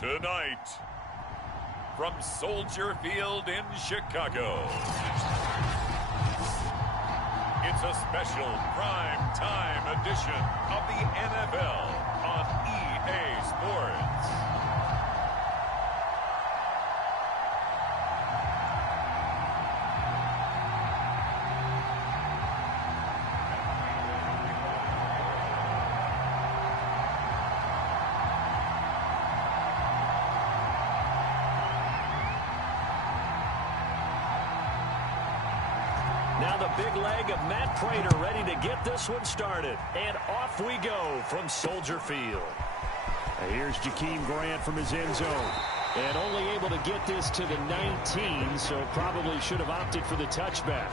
Tonight, from Soldier Field in Chicago, it's a special prime time edition of the NFL on EA Sports. Now the big leg of Matt Prater ready to get this one started. And off we go from Soldier Field. Here's Jakeem Grant from his end zone. And only able to get this to the 19, so probably should have opted for the touchback.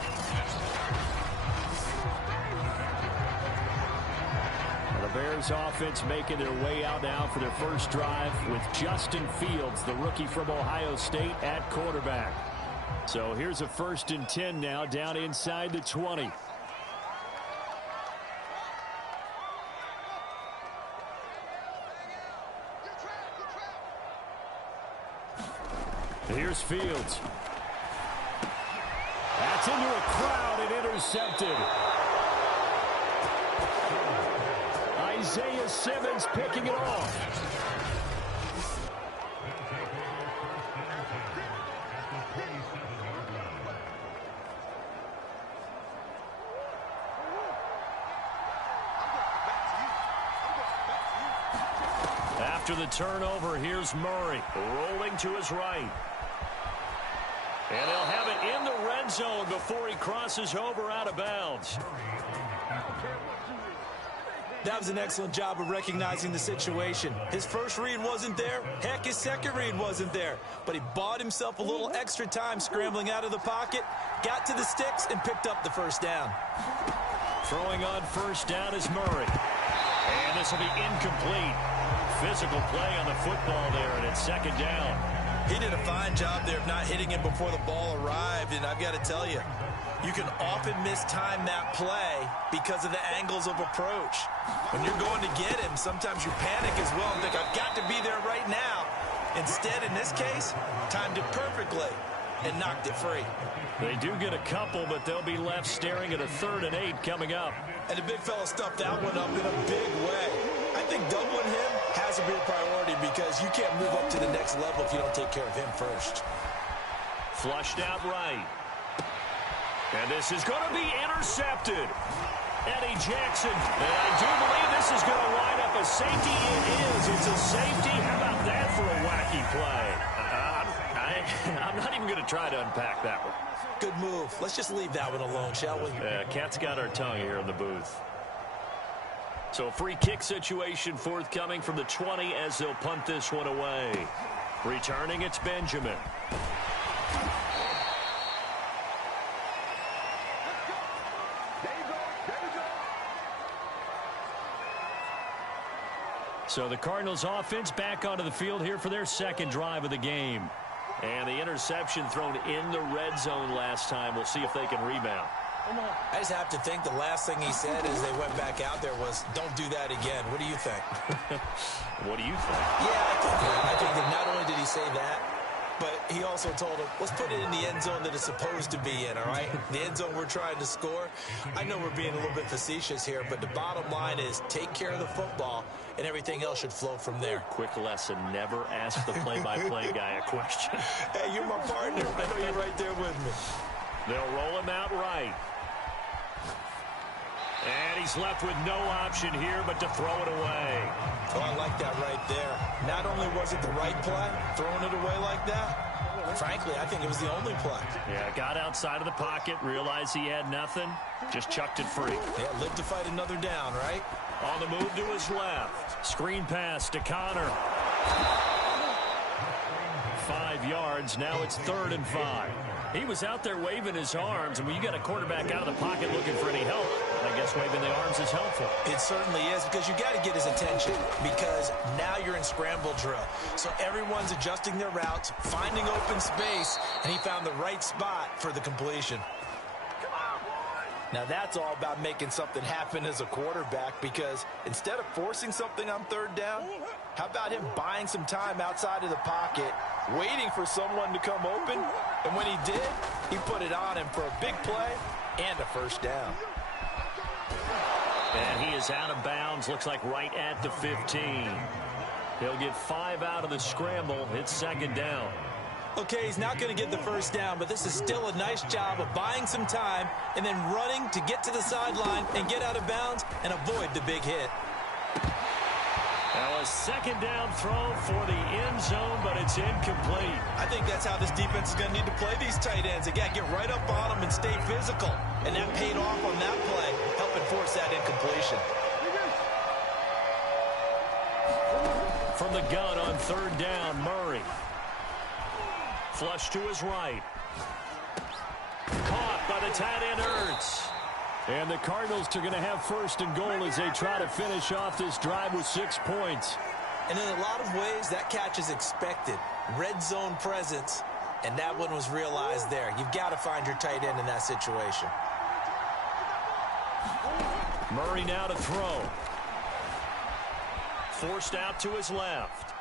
The Bears offense making their way out now for their first drive with Justin Fields, the rookie from Ohio State, at quarterback. So here's a 1st and 10 now, down inside the 20. Here's Fields. That's into a crowd and intercepted. Isaiah Simmons picking it off. After the turnover, here's Murray rolling to his right. And he'll have it in the red zone before he crosses over out of bounds. That was an excellent job of recognizing the situation. His first read wasn't there. Heck, his second read wasn't there. But he bought himself a little extra time scrambling out of the pocket, got to the sticks, and picked up the first down. Throwing on first down is Murray. And this will be incomplete. Physical play on the football there, and it's second down. He did a fine job there of not hitting him before the ball arrived, and I've got to tell you, you can often mistime that play because of the angles of approach. When you're going to get him, sometimes you panic as well and think, I've got to be there right now. Instead, in this case, timed it perfectly and knocked it free. They do get a couple, but they'll be left staring at a 3rd and 8 coming up. And the big fella stuffed that one up in a big way. I think doubling him has to be a priority because you can't move up to the next level if you don't take care of him first. Flushed out right. And this is going to be intercepted. Eddie Jackson. And I do believe this is going to line up a safety. It is. It's a safety. How about that for a wacky play? I'm not even going to try to unpack that one. Good move. Let's just leave that one alone, shall we? Cat's got our tongue here in the booth. So a free kick situation forthcoming from the 20 as they'll punt this one away. Returning, it's Benjamin. So the Cardinals offense back onto the field here for their second drive of the game. And the interception thrown in the red zone last time. We'll see if they can rebound. I just have to think the last thing he said as they went back out there was, don't do that again. What do you think? What do you think? Yeah, I think that not only did he say that, but he also told him, let's put it in the end zone that it's supposed to be in, all right? The end zone we're trying to score. I know we're being a little bit facetious here, but the bottom line is take care of the football, and everything else should flow from there. Quick lesson, never ask the play-by-play guy a question. Hey, you're my partner. I know you're right there with me. They'll roll him out right. And he's left with no option here but to throw it away. Oh, I like that right there. Not only was it the right play, throwing it away like that, frankly, I think it was the only play. Yeah, got outside of the pocket, realized he had nothing, just chucked it free. Yeah, lived to fight another down, right? On the move to his left. Screen pass to Connor. 5 yards, now it's 3rd and 5. He was out there waving his arms, and when you got a quarterback out of the pocket looking for any help, I guess waving the arms is helpful. It certainly is, because you got to get his attention, because now you're in scramble drill. So everyone's adjusting their routes, finding open space, and he found the right spot for the completion. Now that's all about making something happen as a quarterback, because instead of forcing something on third down, how about him buying some time outside of the pocket, waiting for someone to come open, and when he did, he put it on him for a big play and a first down. And he is out of bounds, looks like right at the 15. He'll get 5 out of the scramble. It's second down. Okay, he's not going to get the first down, but this is still a nice job of buying some time and then running to get to the sideline and get out of bounds and avoid the big hit. Now a second down throw for the end zone, but it's incomplete. I think that's how this defense is going to need to play these tight ends. Again, get right up on them and stay physical. And that paid off on that play, helping force that incompletion. From the gun on third down, Murray. Flush to his right. Caught by the tight end, Ertz. And the Cardinals are going to have first and goal as they try to finish off this drive with 6 points. And in a lot of ways, that catch is expected. Red zone presence, and that one was realized there. You've got to find your tight end in that situation. Murray now to throw. Forced out to his left.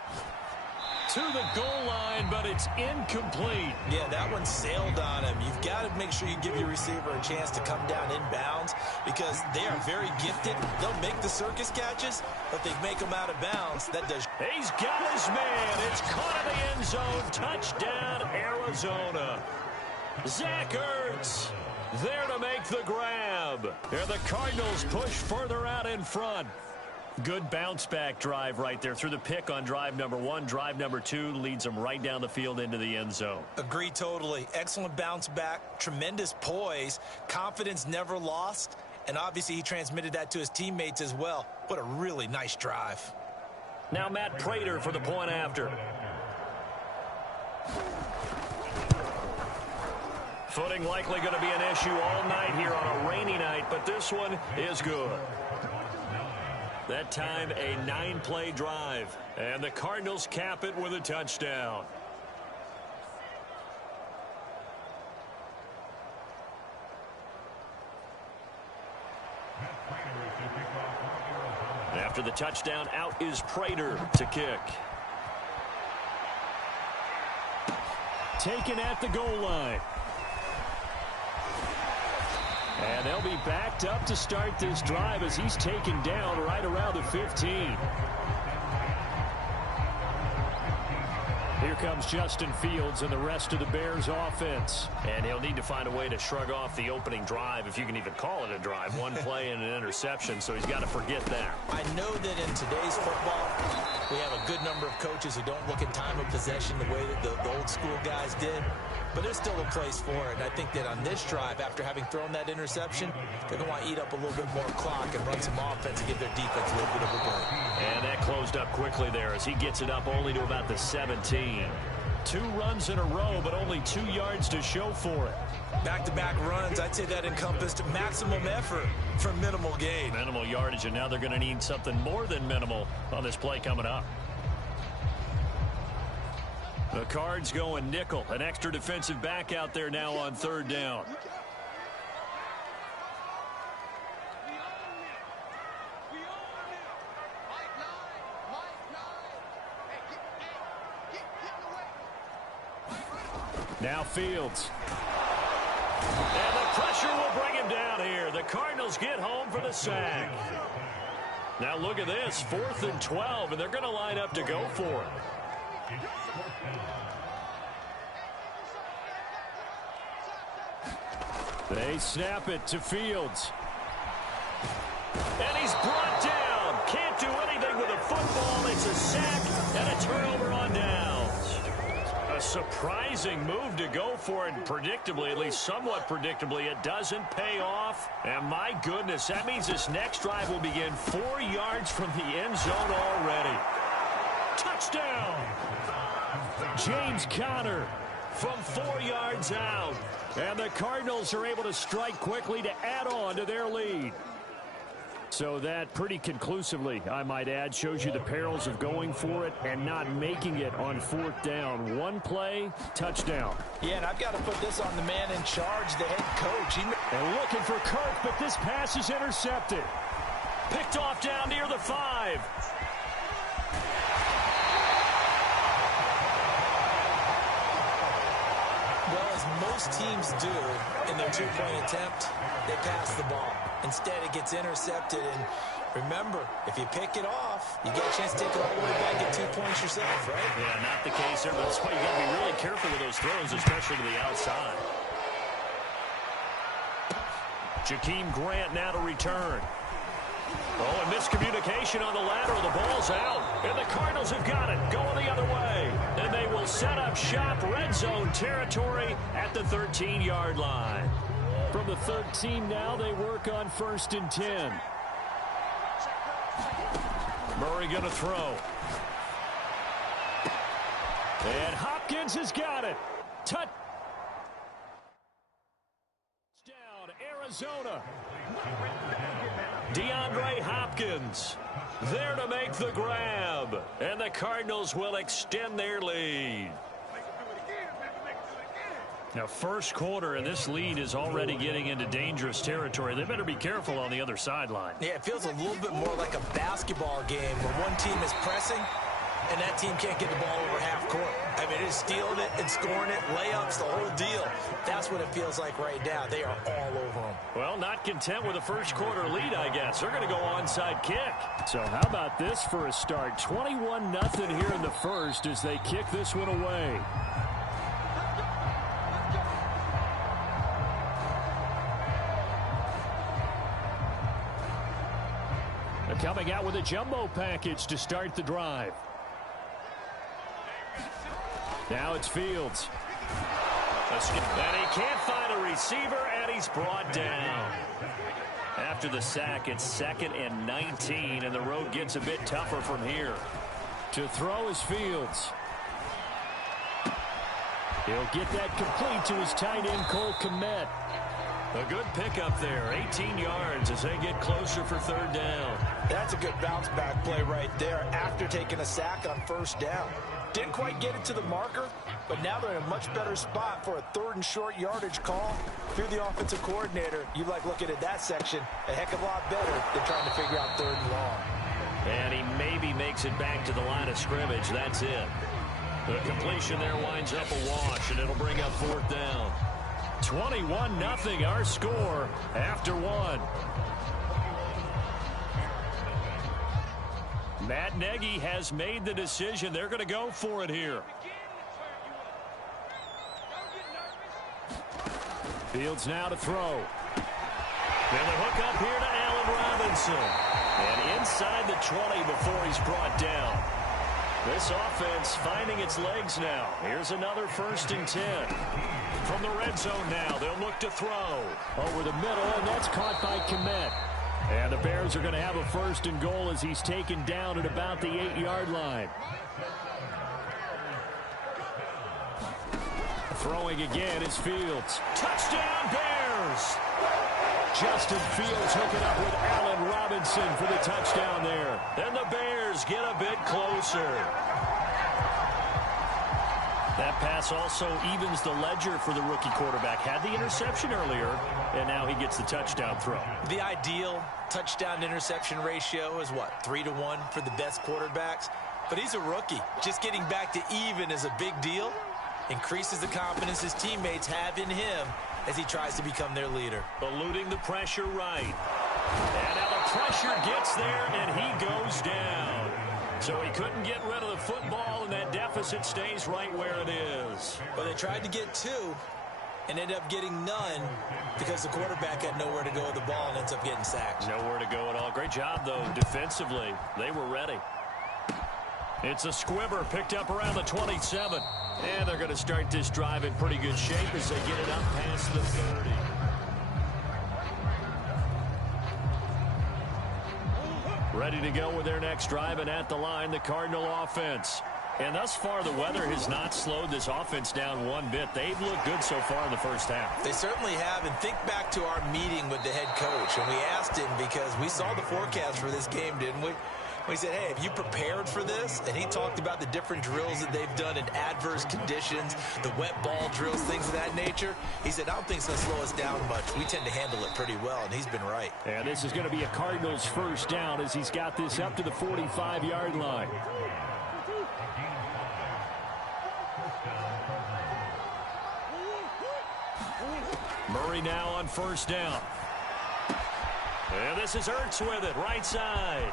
To the goal line, but it's incomplete. Yeah, that one sailed on him. You've got to make sure you give your receiver a chance to come down inbounds, because they are very gifted. They'll make the circus catches, but they make them out of bounds. That does. He's got his man. It's caught in the end zone. Touchdown, Arizona. Zach Ertz there to make the grab. And the Cardinals push further out in front. Good bounce-back drive right there through the pick on drive number 1. Drive number 2 leads them right down the field into the end zone. Agree totally. Excellent bounce back, tremendous poise, confidence never lost, and obviously he transmitted that to his teammates as well. What a really nice drive. Now Matt Prater for the point after. Footing likely going to be an issue all night here on a rainy night, but this one is good. That time, a 9-play drive. And the Cardinals cap it with a touchdown. After the touchdown, out is Prater to kick. Taken at the goal line. And they'll be backed up to start this drive as he's taken down right around the 15. Here comes Justin Fields and the rest of the Bears offense. And he'll need to find a way to shrug off the opening drive, if you can even call it a drive. One play and an interception, so he's got to forget that. I know that in today's football, we have a good number of coaches who don't look at time of possession the way that the old school guys did. But there's still a place for it. And I think that on this drive, after having thrown that interception, they're going to want to eat up a little bit more clock and run some offense and give their defense a little bit of a break. And that closed up quickly there as he gets it up only to about the 17. 2 runs in a row, but only 2 yards to show for it. Back-to-back runs, I'd say that encompassed maximum effort for minimal gain. Minimal yardage, and now they're going to need something more than minimal on this play coming up. The Cards going nickel. An extra defensive back out there now on third down. Now Fields. And the pressure will bring him down here. The Cardinals get home for the sack. Now look at this. 4th and 12, and they're going to line up to go for it. They snap it to Fields. And he's brought down. Can't do anything with a football. It's a sack and a turnover on downs. A surprising move to go for it. Predictably, at least somewhat predictably, it doesn't pay off. And my goodness, that means this next drive will begin 4 yards from the end zone already. Touchdown! James Conner from 4 yards out. And the Cardinals are able to strike quickly to add on to their lead. So that pretty conclusively, I might add, shows you the perils of going for it and not making it on 4th down. One play, touchdown. Yeah, and I've got to put this on the man in charge, the head coach. And looking for Kirk, but this pass is intercepted. Picked off down near the 5. Well, as most teams do in their two-point attempt, they pass the ball. Instead, it gets intercepted. And remember, if you pick it off, you get a chance to take it all the way back and get 2 points yourself, right? Yeah, not the case there, but that's why you got to be really careful with those throws, especially to the outside. Jakeem Grant now to return. Oh, and miscommunication on the lateral. The ball's out. And the Cardinals have got it. Going the other way. And they will set up shop, red zone territory at the 13-yard line. From the 13 now, they work on 1st and 10. Murray going to throw. And Hopkins has got it. Touchdown, Arizona. DeAndre Hopkins there to make the grab. And the Cardinals will extend their lead. Now, first quarter, and this lead is already getting into dangerous territory. They better be careful on the other sideline. Yeah, it feels a little bit more like a basketball game where one team is pressing and that team can't get the ball over half court. I mean, it's stealing it and scoring it, layups, the whole deal. That's what it feels like right now. They are all over them. Well, not content with a first quarter lead, I guess. They're going to go onside kick. So how about this for a start? 21-0 here in the first as they kick this one away. They're coming out with a jumbo package to start the drive. Now it's Fields. And he can't find a receiver, and he's brought down. After the sack, it's 2nd and 19, and the road gets a bit tougher from here. To throw is Fields. He'll get that complete to his tight end, Cole Kmet. A good pickup there, 18 yards as they get closer for 3rd down. That's a good bounce-back play right there after taking a sack on 1st down. Didn't quite get it to the marker, but now they're in a much better spot for a 3rd and short yardage call. If you're the offensive coordinator, you like looking at that section a heck of a lot better than trying to figure out 3rd and long. And he maybe makes it back to the line of scrimmage. That's it. The completion there winds up a wash, and it'll bring up 4th down. 21-0 our score after 1. Matt Nagy has made the decision. They're going to go for it here. Fields now to throw. And the hook up here to Allen Robinson. And inside the 20 before he's brought down. This offense finding its legs now. Here's another 1st and 10. From the red zone now, they'll look to throw. Over the middle, and that's caught by Kmet. And the Bears are going to have a 1st and goal as he's taken down at about the 8-yard line. Throwing again is Fields. Touchdown, Bears! Justin Fields hooking up with Allen Robinson for the touchdown there. And the Bears get a bit closer. That pass also evens the ledger for the rookie quarterback. Had the interception earlier, and now he gets the touchdown throw. The ideal touchdown-interception ratio is what, 3-to-1 for the best quarterbacks? But he's a rookie. Just getting back to even is a big deal. Increases the confidence his teammates have in him as he tries to become their leader. Eluding the pressure right. And now the pressure gets there, and he goes down. So he couldn't get rid of the football, and that deficit stays right where it is. Well, they tried to get 2 and ended up getting none because the quarterback had nowhere to go with the ball and ends up getting sacked. Nowhere to go at all. Great job, though, defensively. They were ready. It's a squibber picked up around the 27. And they're going to start this drive in pretty good shape as they get it up past the 30. Ready to go with their next drive, and at the line, the Cardinal offense. And thus far, the weather has not slowed this offense down one bit. They've looked good so far in the first half. They certainly have, and think back to our meeting with the head coach, and we asked him because we saw the forecast for this game, didn't we? He said, hey, have you prepared for this? And he talked about the different drills that they've done in adverse conditions, the wet ball drills, things of that nature. He said, I don't think it's going to slow us down much. We tend to handle it pretty well, and he's been right. And this is going to be a Cardinals first down as he's got this up to the 45-yard line. Murray now on first down. And this is Ertz with it, right side.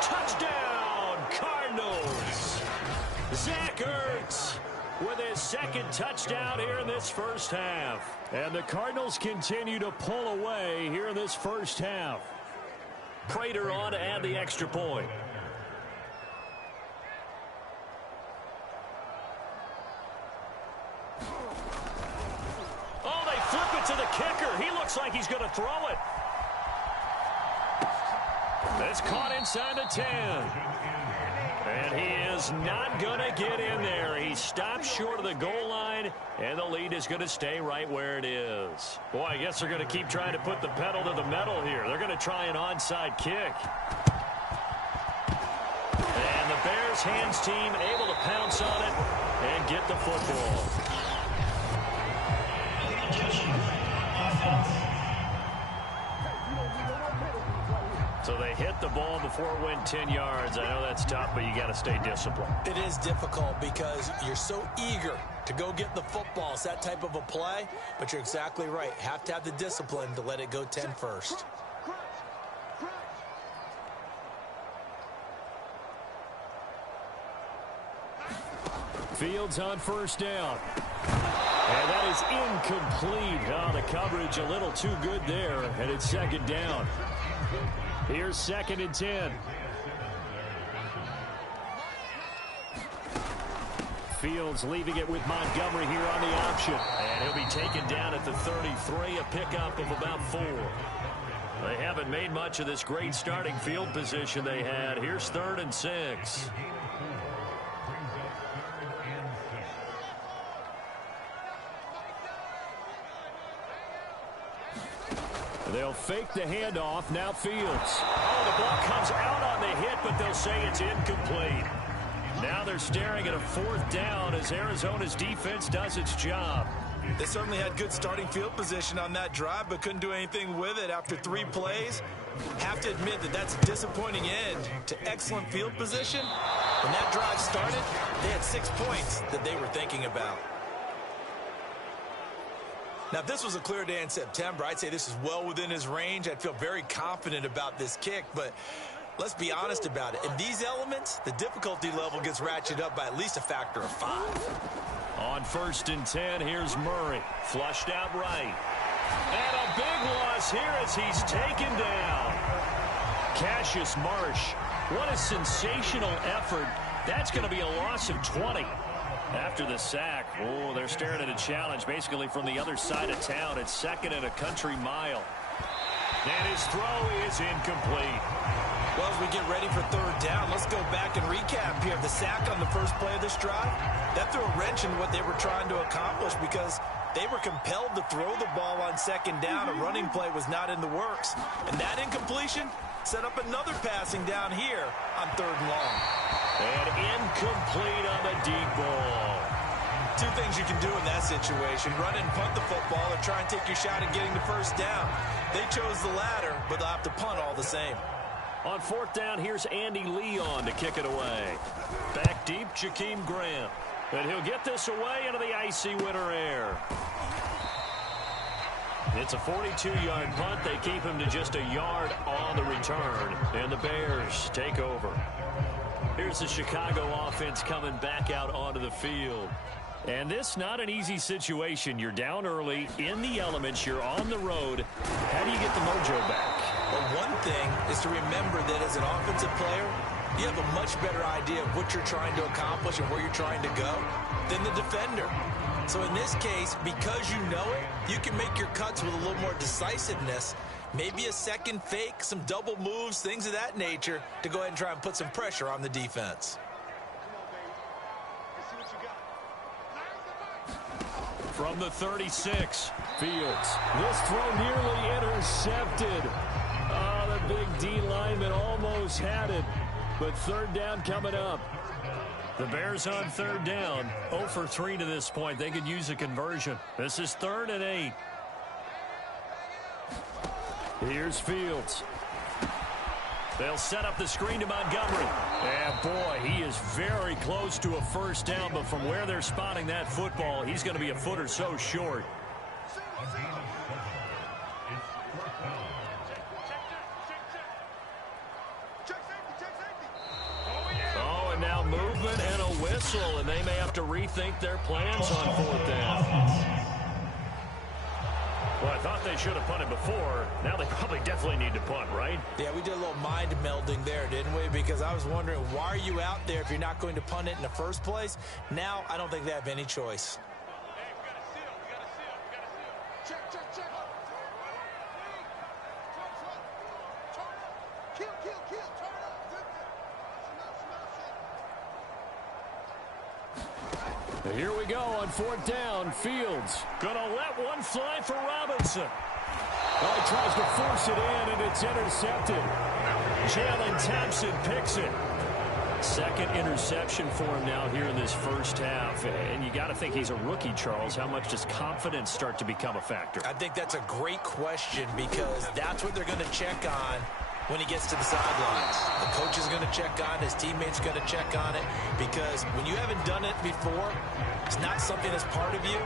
Touchdown, Cardinals. Zach Ertz with his second touchdown here in this first half. And the Cardinals continue to pull away here in this first half. Prater on to add the extra point. Oh, they flip it to the kicker. He looks like he's going to throw it. It's caught inside the 10. And he is not going to get in there. He stops short of the goal line, and the lead is going to stay right where it is. Boy, I guess they're going to keep trying to put the pedal to the metal here. They're going to try an onside kick. And the Bears hands team able to pounce on it and get the football. So they hit the ball before it went 10 yards. I know that's tough, but you got to stay disciplined. It is difficult because you're so eager to go get the football. It's that type of a play, but you're exactly right. Have to have the discipline to let it go 10 first. Fields on first down. And that is incomplete. Oh, the coverage a little too good there, and it's second down. Here's second and 10. Fields leaving it with Montgomery here on the option. And he'll be taken down at the 33, a pickup of about 4. They haven't made much of this great starting field position they had. Here's 3rd and 6. They'll fake the handoff. Now Fields. Oh, the ball comes out on the hit, but they'll say it's incomplete. Now they're staring at a 4th down as Arizona's defense does its job. They certainly had good starting field position on that drive, but couldn't do anything with it after 3 plays. Have to admit that that's a disappointing end to excellent field position. When that drive started, they had 6 points that they were thinking about. Now, if this was a clear day in September, I'd say this is well within his range. I'd feel very confident about this kick, but let's be honest about it. In these elements, the difficulty level gets ratcheted up by at least a factor of 5. On 1st and 10, here's Murray. Flushed out right. And a big loss here as he's taken down. Cassius Marsh, what a sensational effort. That's going to be a loss of 20. After the sack, oh, they're staring at a challenge basically from the other side of town. It's 2nd and a country mile. And his throw is incomplete. Well, as we get ready for 3rd down, let's go back and recap here. The sack on the first play of this drive, that threw a wrench in what they were trying to accomplish because they were compelled to throw the ball on 2nd down. A running play was not in the works. And that incompletion set up another passing down here on 3rd and long. And incomplete on the deep ball. 2 things you can do in that situation. Run and punt the football or try and take your shot at getting the 1st down. They chose the latter, but they'll have to punt all the same. On 4th down, here's Andy Leon to kick it away. Back deep, Jakeem Grant. And he'll get this away into the icy winter air. It's a 42-yard punt. They keep him to just a yard on the return. And the Bears take over. Here's the Chicago offense coming back out onto the field. And this not an easy situation. You're down early, in the elements, you're on the road. How do you get the mojo back? Well, one thing is to remember that as an offensive player, you have a much better idea of what you're trying to accomplish and where you're trying to go than the defender. So in this case, because you know it, you can make your cuts with a little more decisiveness. Maybe a second fake, some double moves, things of that nature to go ahead and try and put some pressure on the defense. From the 36, Fields. This throw nearly intercepted. Oh, the big D lineman almost had it, but third down coming up. The Bears on third down, 0 for 3 to this point. They could use a conversion. This is 3rd and 8. Here's Fields. They'll set up the screen to Montgomery. And, boy, he is very close to a first down, but from where they're spotting that football, he's going to be a foot or so short. Oh, and now movement and a whistle, and they may have to rethink their plans on 4th down. Well, I thought they should have punted before. Now they probably definitely need to punt, right? Yeah, we did a little mind melding there, didn't we? Because I was wondering, why are you out there if you're not going to punt it in the first place? Now, I don't think they have any choice. Here we go on 4th down. Fields gonna let one fly for Robinson. Oh, he tries to force it in, and it's intercepted. Jalen Thompson picks it. Second interception for him now here in this first half. And you got to think he's a rookie, Charles. How much does confidence start to become a factor? I think that's a great question because that's what they're going to check on when he gets to the sidelines. The coach is going to check on it. His teammates are going to check on it because when you haven't done it before, it's not something that's part of you.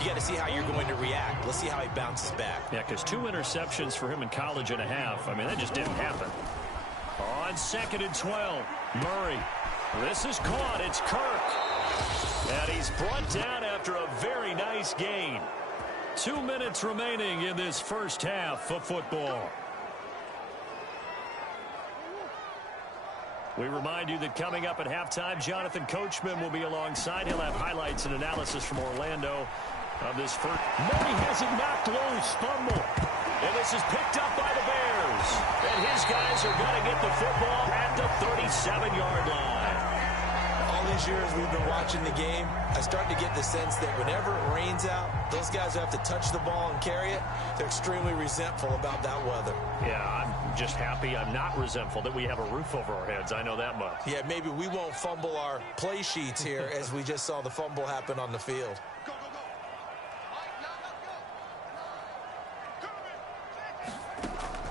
You got to see how you're going to react. Let's see how he bounces back. Yeah, because 2 interceptions for him in college and a half. I mean, that just didn't happen. On 2nd and 12, Murray. This is caught. It's Kirk. And he's brought down after a very nice gain. 2 minutes remaining in this first half of football. We remind you that coming up at halftime, Jonathan Coachman will be alongside. He'll have highlights and analysis from Orlando of this first. Murray has it knocked loose. Fumble. And this is picked up by the Bears. And his guys are going to get the football at the 37-yard line. All these years we've been watching the game, I start to get the sense that whenever it rains out, those guys who have to touch the ball and carry it, they're extremely resentful about that weather. Yeah, I'm just happy I'm not resentful that we have a roof over our heads. I know that much. Yeah, maybe we won't fumble our play sheets here as we just saw the fumble happen on the field.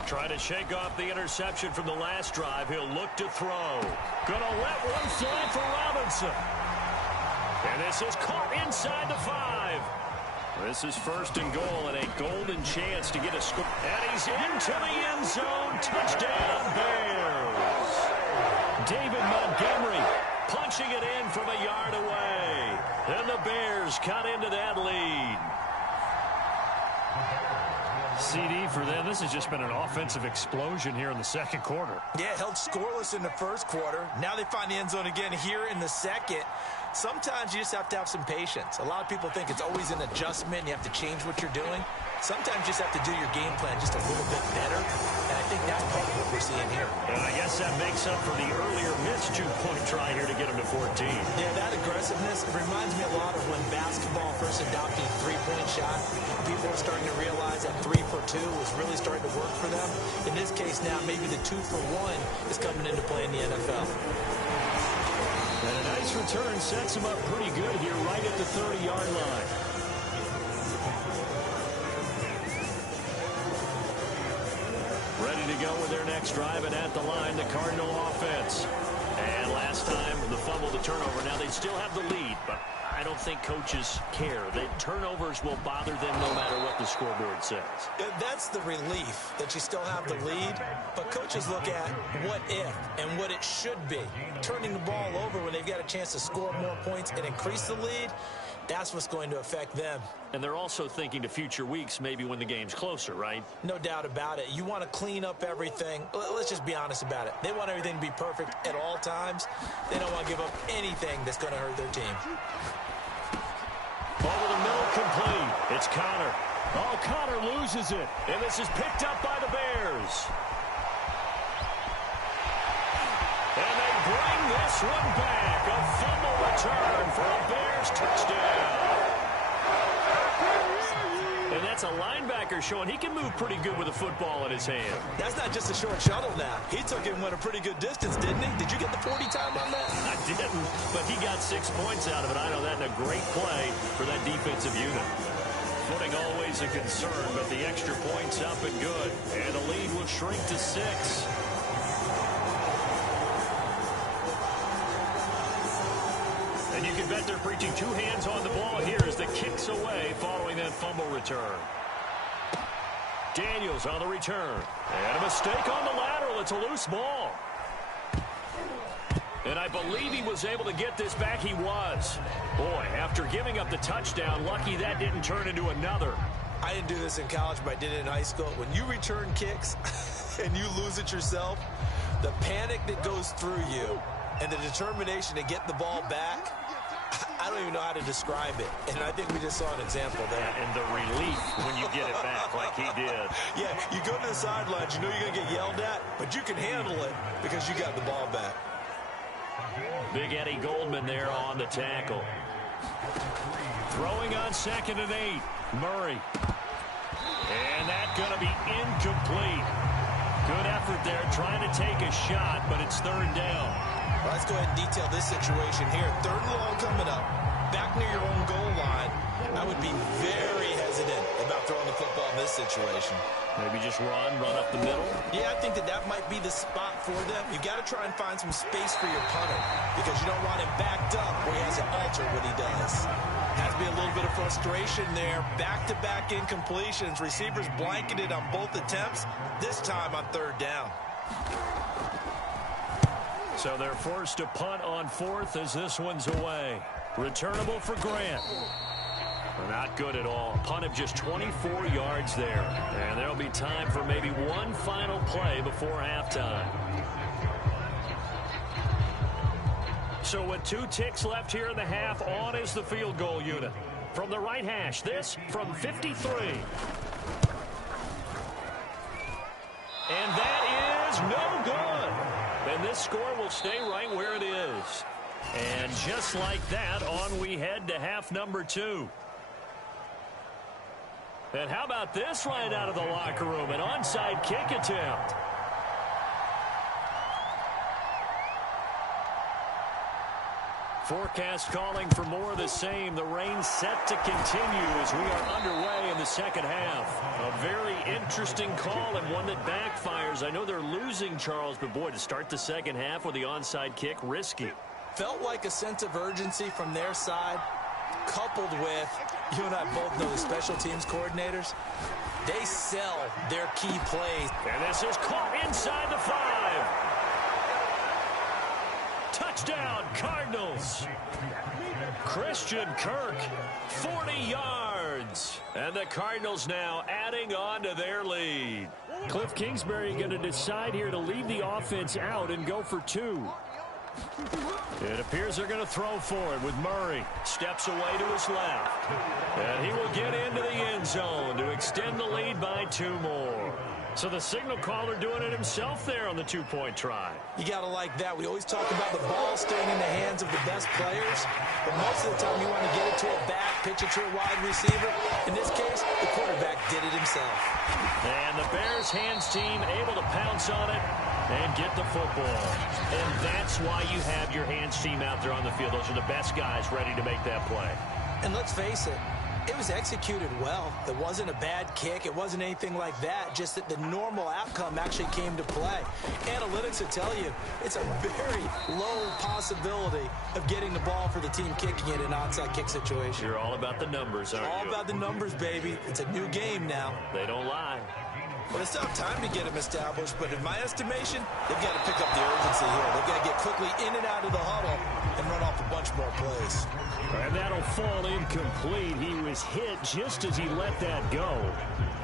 Trying to shake off the interception from the last drive. He'll look to throw. Gonna let one fly for Robinson. And this is caught inside the 5. This is 1st and goal and a golden chance to get a score. And he's into the end zone. Touchdown, Bears. David Montgomery punching it in from a yard away. And the Bears cut into that lead. CD for them. This has just been an offensive explosion here in the second quarter. Yeah, held scoreless in the first quarter. Now they find the end zone again here in the second. Sometimes you just have to have some patience. A lot of people think it's always an adjustment. You have to change what you're doing. Sometimes you just have to do your game plan just a little bit better. And I think that's part of what we're seeing here. And I guess that makes up for the earlier missed 2-point try here to get him to 14. Yeah, that aggressiveness, it reminds me a lot of when basketball first adopted a three-point shot. People are starting to realize that 3 for 2 was really starting to work for them. In this case now, maybe the 2 for 1 is coming into play in the NFL. And a nice return sets him up pretty good here right at the 30-yard line. Ready to go with their next drive, and at the line, the Cardinal offense. And last time, the fumble, the turnover. Now they still have the lead, but I don't think coaches care. That turnovers will bother them no matter what the scoreboard says. That's the relief that you still have the lead, but coaches look at what if and what it should be. Turning the ball over when they've got a chance to score more points and increase the lead, that's what's going to affect them. And they're also thinking to future weeks, maybe when the game's closer, right? No doubt about it. You want to clean up everything. Let's just be honest about it. They want everything to be perfect at all times. They don't want to give up anything that's going to hurt their team. Over the middle, complete. It's Connor. Oh, Connor loses it. And this is picked up by the Bears. And they bring this one back. A fumble return for a Bears touchdown. And that's a linebacker showing he can move pretty good with a football in his hand. That's not just a short shuttle now. He took it and went a pretty good distance, didn't he? Did you get the 40 time on that? I didn't, but he got 6 points out of it. I know that in a great play for that defensive unit. Footing always a concern, but the extra point's up and good. And the lead will shrink to 6. And you can bet they're preaching 2 hands on the ball here as the kick's away following that fumble return. Daniels on the return. And a mistake on the lateral. It's a loose ball. And I believe he was able to get this back. He was. Boy, after giving up the touchdown, lucky that didn't turn into another. I didn't do this in college, but I did it in high school. When you return kicks and you lose it yourself, the panic that goes through you and the determination to get the ball back, I don't even know how to describe it. And I think we just saw an example there. And the relief when you get it back like he did. Yeah, you go to the sidelines, you know you're going to get yelled at, but you can handle it because you got the ball back. Big Eddie Goldman there on the tackle. Throwing on 2nd and 8. Murray. And that's going to be incomplete. Good effort there trying to take a shot, but it's 3rd down. Well, let's go ahead and detail this situation here. 3rd and long coming up. Back near your own goal line. I would be very hesitant about throwing the football in this situation. Maybe just run up the middle. Yeah, I think that might be the spot for them. You got to try and find some space for your punter because you don't want him backed up where he has to alter what he does. Has to be a little bit of frustration there. Back-to-back incompletions. Receivers blanketed on both attempts. This time on 3rd down. So they're forced to punt on 4th as this one's away. Returnable for Grant. Not good at all. Punt of just 24 yards there. And there'll be time for maybe one final play before halftime. So with 2 ticks left here in the half, on is the field goal unit. From the right hash, this from 53. And that is no good. And this score will stay right where it is. And just like that, on we head to half number 2. And how about this right out of the locker room? An onside kick attempt. Forecast calling for more of the same. The rain set to continue as we are underway in the 2nd half. A very interesting call and one that backfires. I know they're losing, Charles, but boy, to start the 2nd half with the onside kick, risky. Felt like a sense of urgency from their side, coupled with, you and I both know the special teams coordinators, they sell their key plays. And this is caught inside the 5. Touchdown, Cardinals. Christian Kirk, 40 yards. And the Cardinals now adding on to their lead. Cliff Kingsbury going to decide here to leave the offense out and go for 2. It appears they're going to throw for it with Murray. Steps away to his left. And he will get into the end zone to extend the lead by 2 more. So the signal caller doing it himself there on the 2-point try. You got to like that. We always talk about the ball staying in the hands of the best players, but most of the time you want to get it to a back, pitch it to a wide receiver. In this case, the quarterback did it himself. And the Bears hands team able to pounce on it and get the football. And that's why you have your hands team out there on the field. Those are the best guys ready to make that play. And let's face it, it was executed well. It wasn't a bad kick. It wasn't anything like that. Just that the normal outcome actually came to play. Analytics will tell you it's a very low possibility of getting the ball for the team kicking it in an onside kick situation. You're all about the numbers, aren't you? All about the numbers, baby. It's a new game now. They don't lie. Well, it's not time to get them established, but in my estimation, they've got to pick up the urgency here. They've got to get quickly in and out of the huddle and run off a bunch more plays. And that'll fall incomplete. He was hit just as he let that go.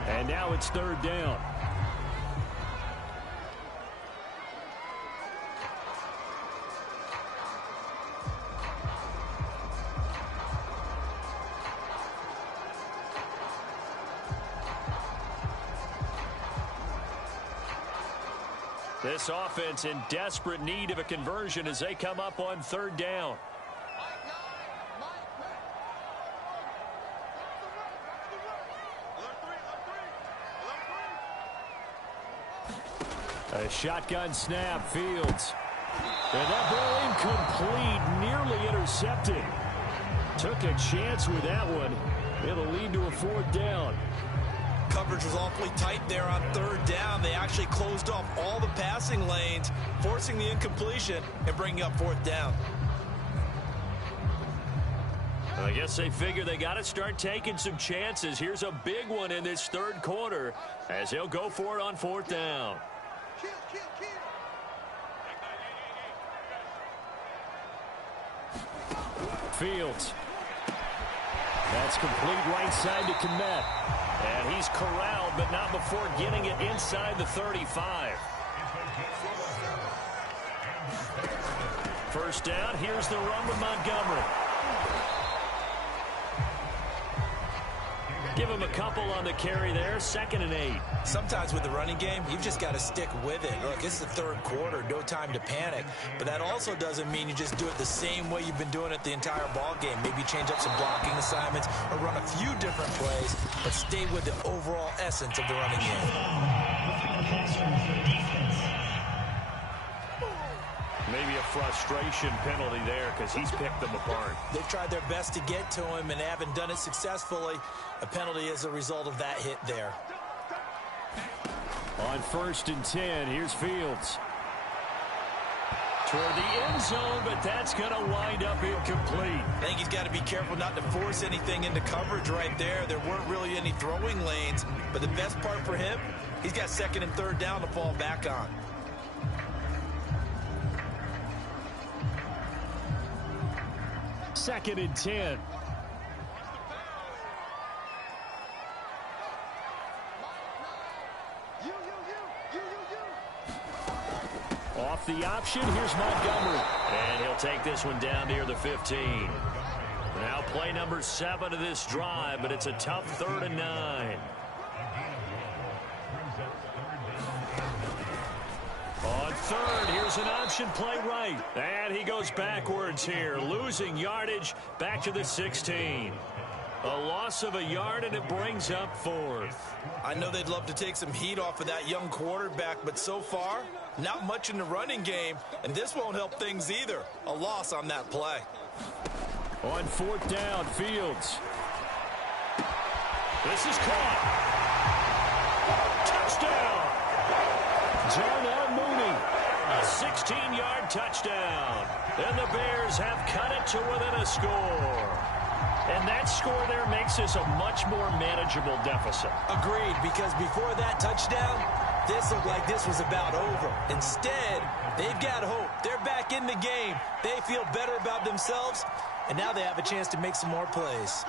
And now it's 3rd down. This offense in desperate need of a conversion as they come up on 3rd down. A shotgun snap, Fields. And that ball incomplete, nearly intercepted. Took a chance with that one. It'll lead to a 4th down. Coverage was awfully tight there on 3rd down. They actually closed off all the passing lanes, forcing the incompletion and bringing up 4th down. I guess they figure they got to start taking some chances. Here's a big one in this 3rd quarter as he'll go for it on 4th down. Fields. That's complete right side to Kmet. And he's corralled, but not before getting it inside the 35. 1st down. Here's the run with Montgomery. Give him a couple on the carry there. 2nd and 8. Sometimes with the running game, you've just got to stick with it. Look, it's the 3rd quarter. No time to panic. But that also doesn't mean you just do it the same way you've been doing it the entire ball game. Maybe change up some blocking assignments or run a few different plays, but stay with the overall essence of the running game. Maybe a frustration penalty there because he's picked them apart. They've tried their best to get to him and haven't done it successfully. A penalty is a result of that hit there. On 1st and 10, here's Fields. Toward the end zone, but that's going to wind up incomplete. I think he's got to be careful not to force anything into coverage right there. There weren't really any throwing lanes, but the best part for him, he's got 2nd and 3rd down to fall back on. Second and 10. Off the option, here's Montgomery. And he'll take this one down near the 15. Now play number 7 of this drive, but it's a tough 3rd and 9. On 3rd, here's an option play right. And he goes backwards here, losing yardage back to the 16. A loss of a yard, and it brings up 4th. I know they'd love to take some heat off of that young quarterback, but so far, not much in the running game, and this won't help things either. A loss on that play. On 4th down, Fields. This is caught. Touchdown. Darnell Mooney. A 16-yard touchdown. And the Bears have cut it to within a score. And that score there makes this a much more manageable deficit. Agreed, because before that touchdown, this looked like this was about over. Instead, they've got hope. They're back in the game. They feel better about themselves, and now they have a chance to make some more plays.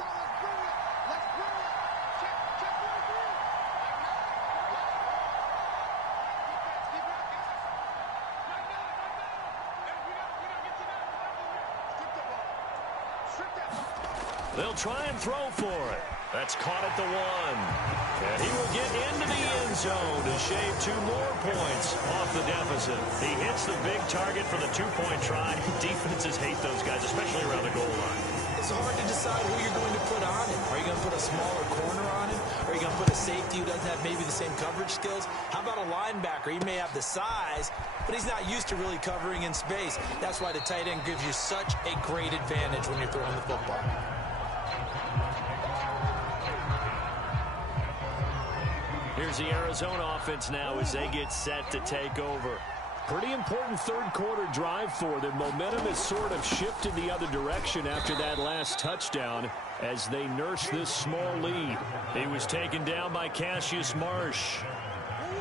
They'll try and throw for it. That's caught at the 1. And he will get into the end zone to shave 2 more points off the deficit. He hits the big target for the 2-point try. Defenses hate those guys, especially around the goal line. It's hard to decide who you're going to put on him. Are you going to put a smaller corner on him? Or are you going to put a safety who doesn't have maybe the same coverage skills? How about a linebacker? He may have the size, but he's not used to really covering in space. That's why the tight end gives you such a great advantage when you're throwing the football. Here's the Arizona offense now as they get set to take over. Pretty important 3rd quarter drive for them. Momentum has sort of shifted the other direction after that last touchdown as they nurse this small lead. He was taken down by Cassius Marsh.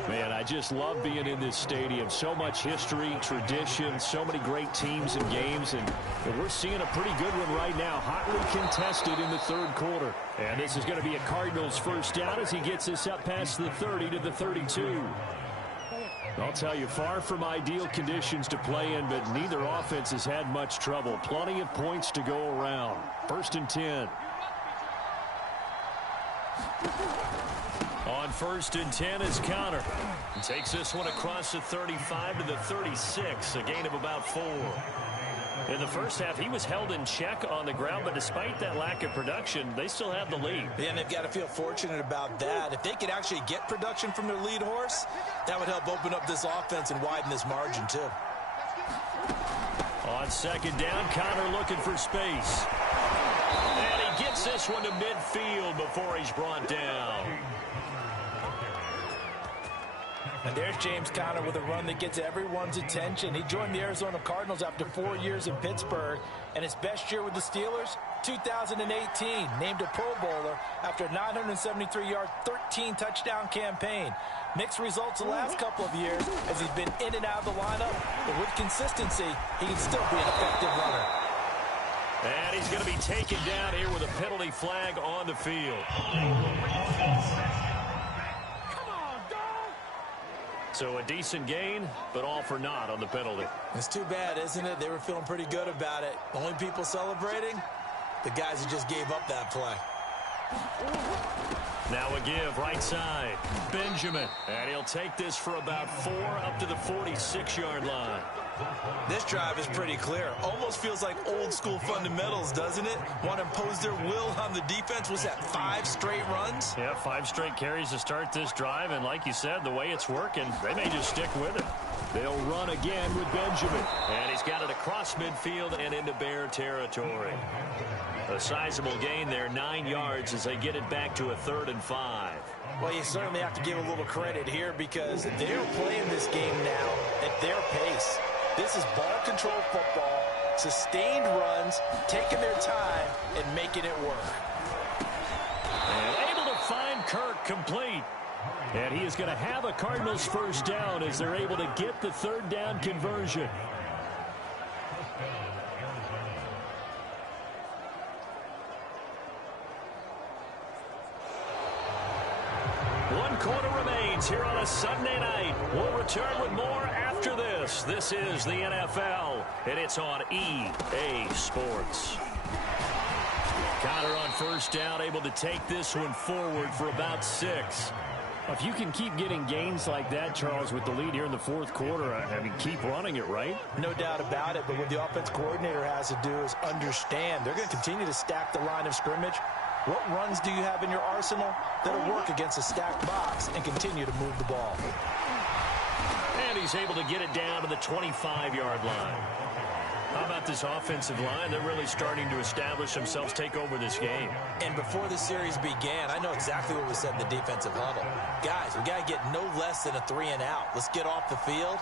Man, I just love being in this stadium. So much history, tradition, so many great teams and games, and we're seeing a pretty good one right now. Hotly contested in the 3rd quarter. And this is going to be a Cardinals 1st down as he gets this up past the 30 to the 32. I'll tell you, far from ideal conditions to play in, but neither offense has had much trouble. Plenty of points to go around. 1st and 10. On 1st and 10 is Conner. Takes this one across the 35 to the 36, a gain of about 4. In the first half, he was held in check on the ground, but despite that lack of production, they still have the lead. Yeah, and they've got to feel fortunate about that. If they could actually get production from their lead horse, that would help open up this offense and widen this margin, too. On second down, Connor looking for space. And he gets this one to midfield before he's brought down. And there's James Conner with a run that gets everyone's attention. He joined the Arizona Cardinals after 4 years in Pittsburgh, and his best year with the Steelers, 2018, named a Pro Bowler after a 973-yard, 13-touchdown campaign. Mixed results the last couple of years as he's been in and out of the lineup, but with consistency, he can still be an effective runner. And he's going to be taken down here with a penalty flag on the field. So a decent gain, but all for naught on the penalty. It's too bad, isn't it? They were feeling pretty good about it. Only people celebrating, the guys who just gave up that play. Now a give, right side. Benjamin. And he'll take this for about 4 up to the 46-yard line. This drive is pretty clear. Almost feels like old school fundamentals, doesn't it? Want to impose their will on the defense. Was that 5 straight runs? Yeah, 5 straight carries to start this drive. And like you said, the way it's working, they may just stick with it. They'll run again with Benjamin. And he's got it across midfield and into Bear territory. A sizable gain there, 9 yards as they get it back to a 3rd and 5. Well, you certainly have to give a little credit here because they're playing this game now at their pace. This is ball control football, sustained runs, taking their time, and making it work. And able to find Kirk complete. And he is going to have a Cardinals first down as they're able to get the 3rd down conversion. One quarter remains here on a Sunday night. We'll return with more after this. This is the NFL, and it's on EA Sports. Connor on first down, able to take this one forward for about 6. If you can keep getting gains like that, Charles, with the lead here in the 4th quarter, I mean, keep running it, right? No doubt about it, but what the offense coordinator has to do is understand they're going to continue to stack the line of scrimmage. What runs do you have in your arsenal that'll work against a stacked box and continue to move the ball? And he's able to get it down to the 25-yard line. How about this offensive line? They're really starting to establish themselves, take over this game. And before the series began, I know exactly what was said in the defensive huddle. Guys, we got to get no less than a 3 and out. Let's get off the field.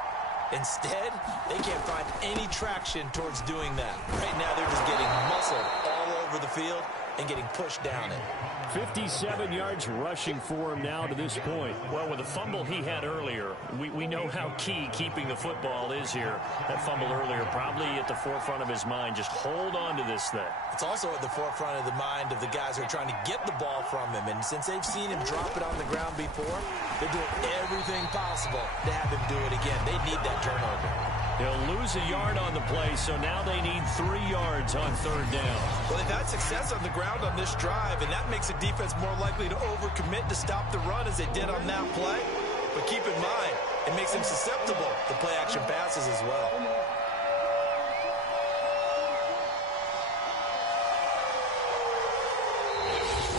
Instead, they can't find any traction towards doing that. Right now, they're just getting muscled all over the field and getting pushed down it. 57 yards rushing for him now to this point. Well, with the fumble he had earlier, we know how key keeping the football is here. That fumble earlier probably at the forefront of his mind. Just hold on to this thing. It's also at the forefront of the mind of the guys who are trying to get the ball from him. And since they've seen him drop it on the ground before, they're doing everything possible to have him do it again. They need that turnover. He'll lose a yard on the play, so now they need 3 yards on 3rd down. Well, they've had success on the ground on this drive, and that makes the defense more likely to overcommit to stop the run as they did on that play. But keep in mind, it makes them susceptible to play-action passes as well.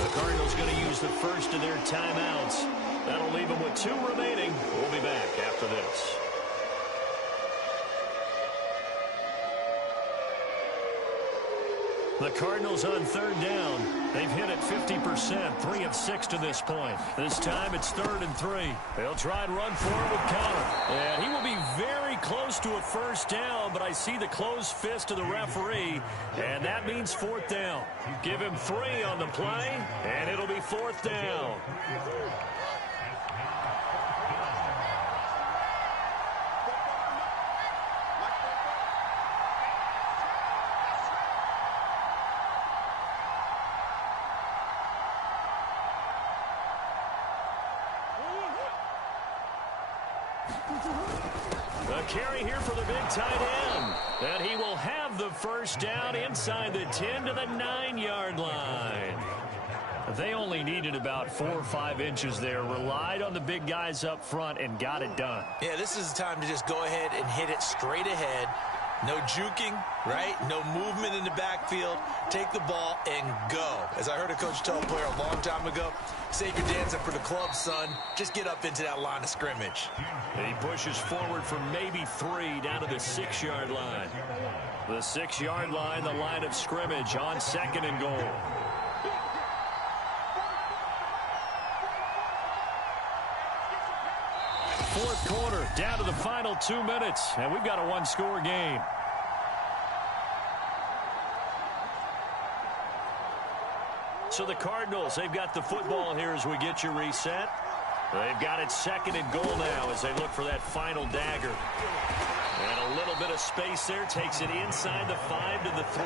The Cardinals going to use the first of their timeouts. That'll leave them with 2 remaining. We'll be back after this. The Cardinals on 3rd down. They've hit it 50%, 3 of 6 to this point. This time it's 3rd and 3. They'll try and run forward with Connor. And he will be very close to a first down, but I see the closed fist of the referee, and that means 4th down. Give him 3 on the play, and it'll be 4th down. The carry here for the big tight end. And he will have the first down inside the 10 to the 9-yard line. They only needed about 4 or 5 inches there. Relied on the big guys up front and got it done. Yeah, this is the time to just go ahead and hit it straight ahead. No juking, right? No movement in the backfield. Take the ball and go. As I heard a coach tell a player a long time ago, save your dancing for the club, son. Just get up into that line of scrimmage. And he pushes forward for maybe 3 down to the 6-yard line. The 6-yard line, the line of scrimmage on 2nd and goal. Fourth quarter, down to the final 2 minutes, and we've got a one-score game. So the Cardinals, they've got the football here as we get you reset. They've got it 2nd and goal now as they look for that final dagger. And a little bit of space there, takes it inside the 5 to the 3.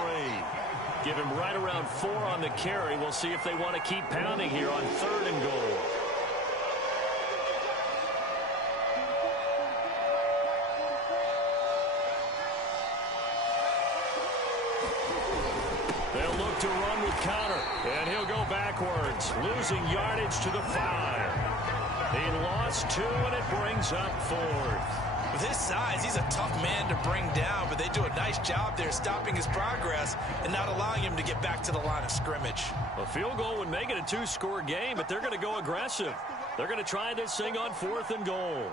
Give him right around 4 on the carry. We'll see if they want to keep pounding here on 3rd and goal. They'll look to run with Conner, and he'll go backwards, losing yardage to the 5. He lost 2, and it brings up 4th. With his size, he's a tough man to bring down, but they do a nice job there stopping his progress and not allowing him to get back to the line of scrimmage. A field goal would make it a 2-score game, but they're going to go aggressive. They're going to try this thing on 4th and goal.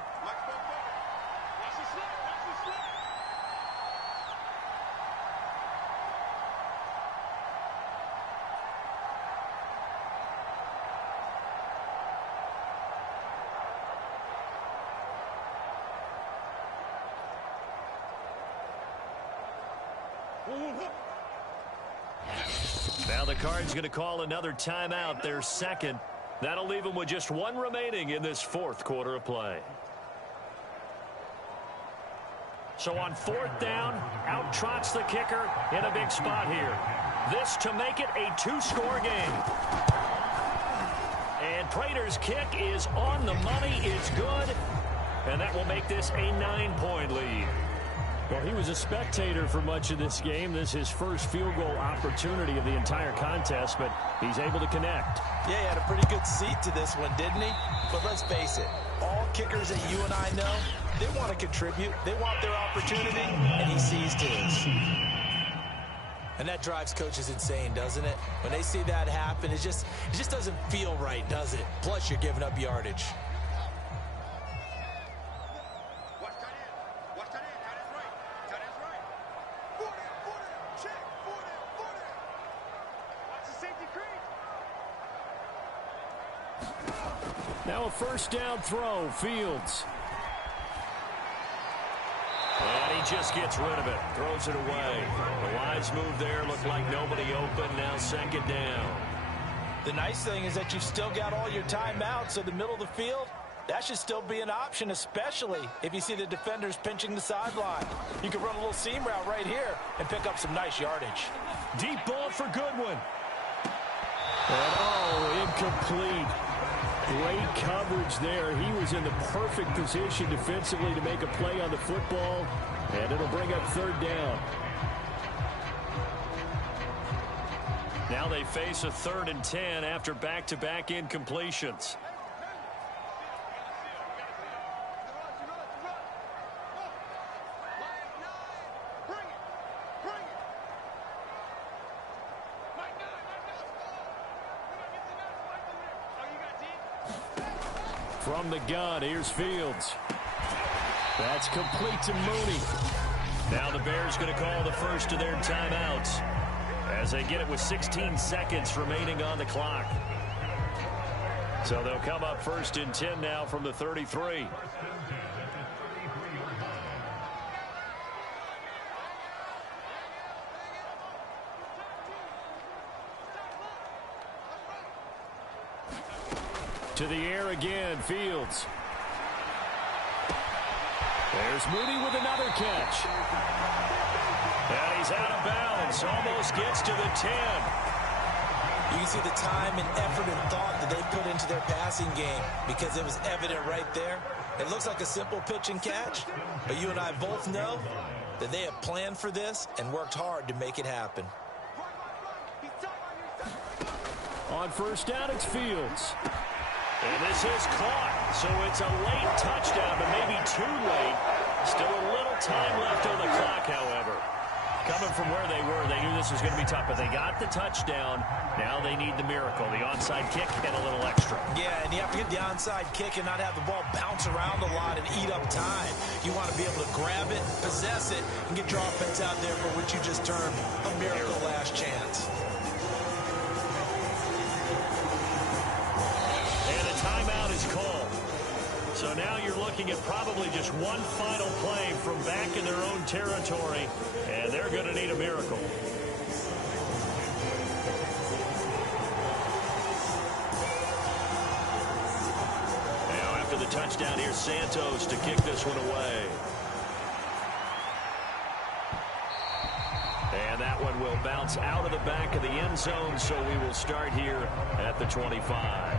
Now the Cards going to call another timeout, their 2nd. That'll leave them with just 1 remaining in this 4th quarter of play. So on 4th down, out trots the kicker in a big spot here. This to make it a 2-score game. And Prater's kick is on the money. It's good. And that will make this a 9-point lead. Well, he was a spectator for much of this game. This is his first field goal opportunity of the entire contest, but he's able to connect. Yeah, he had a pretty good seat to this one, didn't he? But let's face it, all kickers that you and I know, they want to contribute. They want their opportunity, and he seized his. And that drives coaches insane, doesn't it? When they see that happen, it just doesn't feel right, does it? Plus, you're giving up yardage. Now a first down throw, Fields. And he just gets rid of it, throws it away. The wise move there, looked like nobody open, now 2nd down. The nice thing is that you've still got all your timeouts, so the middle of the field, that should still be an option, especially if you see the defenders pinching the sideline. You can run a little seam route right here and pick up some nice yardage. Deep ball for Goodwin. And incomplete. Great coverage there. He was in the perfect position defensively to make a play on the football, and it'll bring up 3rd down. Now they face a 3rd and 10 after back-to-back incompletions. From the gun, here's Fields. That's complete to Mooney. Now the Bears going to call the first of their timeouts as they get it with 16 seconds remaining on the clock. So they'll come up 1st and 10 now from the 33. To the air again, Fields. There's Mooney with another catch. And he's out of bounds. Almost gets to the 10. You can see the time and effort and thought that they put into their passing game because it was evident right there. It looks like a simple pitch and catch, but you and I both know that they have planned for this and worked hard to make it happen. On first down, it's Fields. And this is caught, so it's a late touchdown, but maybe too late. Still a little time left on the clock, however. Coming from where they were, they knew this was going to be tough, but they got the touchdown. Now they need the miracle, the onside kick and a little extra. Yeah, and you have to get the onside kick and not have the ball bounce around a lot and eat up time. You want to be able to grab it, possess it, and get your offense out there for what you just termed a miracle last chance. And a timeout is called. So now you're looking at probably just one final play from back in their own territory, and they're going to need a miracle. Now after the touchdown, here's Santos to kick this one away. And that one will bounce out of the back of the end zone, so we will start here at the 25.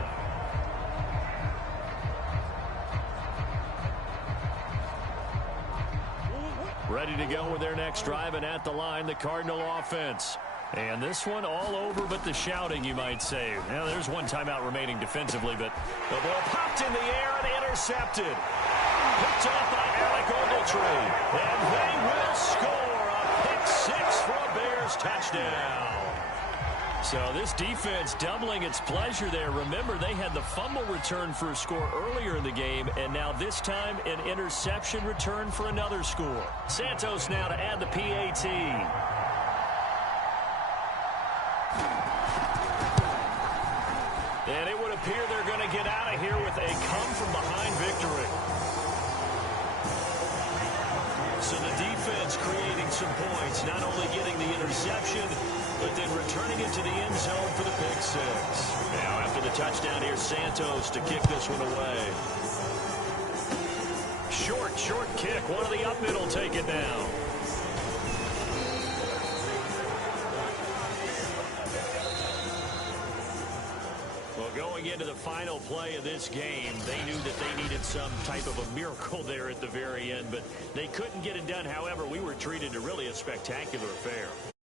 Ready to go with their next drive, and at the line, the Cardinal offense. And this one all over but the shouting, you might say. Now, there's one timeout remaining defensively, but the ball popped in the air and intercepted. Picked off by Alec Ogletree. And they will score a pick six for a Bears touchdown. So this defense doubling its pleasure there. Remember, they had the fumble return for a score earlier in the game, and now this time an interception return for another score. Santos now to add the PAT. And it would appear they're going to get out of here with a come-from-behind victory. So the defense creating some points, not only getting the interception, but then returning it to the end zone for the pick six. Now after the touchdown, here's Santos to kick this one away. Short kick. One of the up middle take it down. Well, going into the final play of this game, they knew that they needed some type of a miracle there at the very end, but they couldn't get it done. However, we were treated to really a spectacular affair.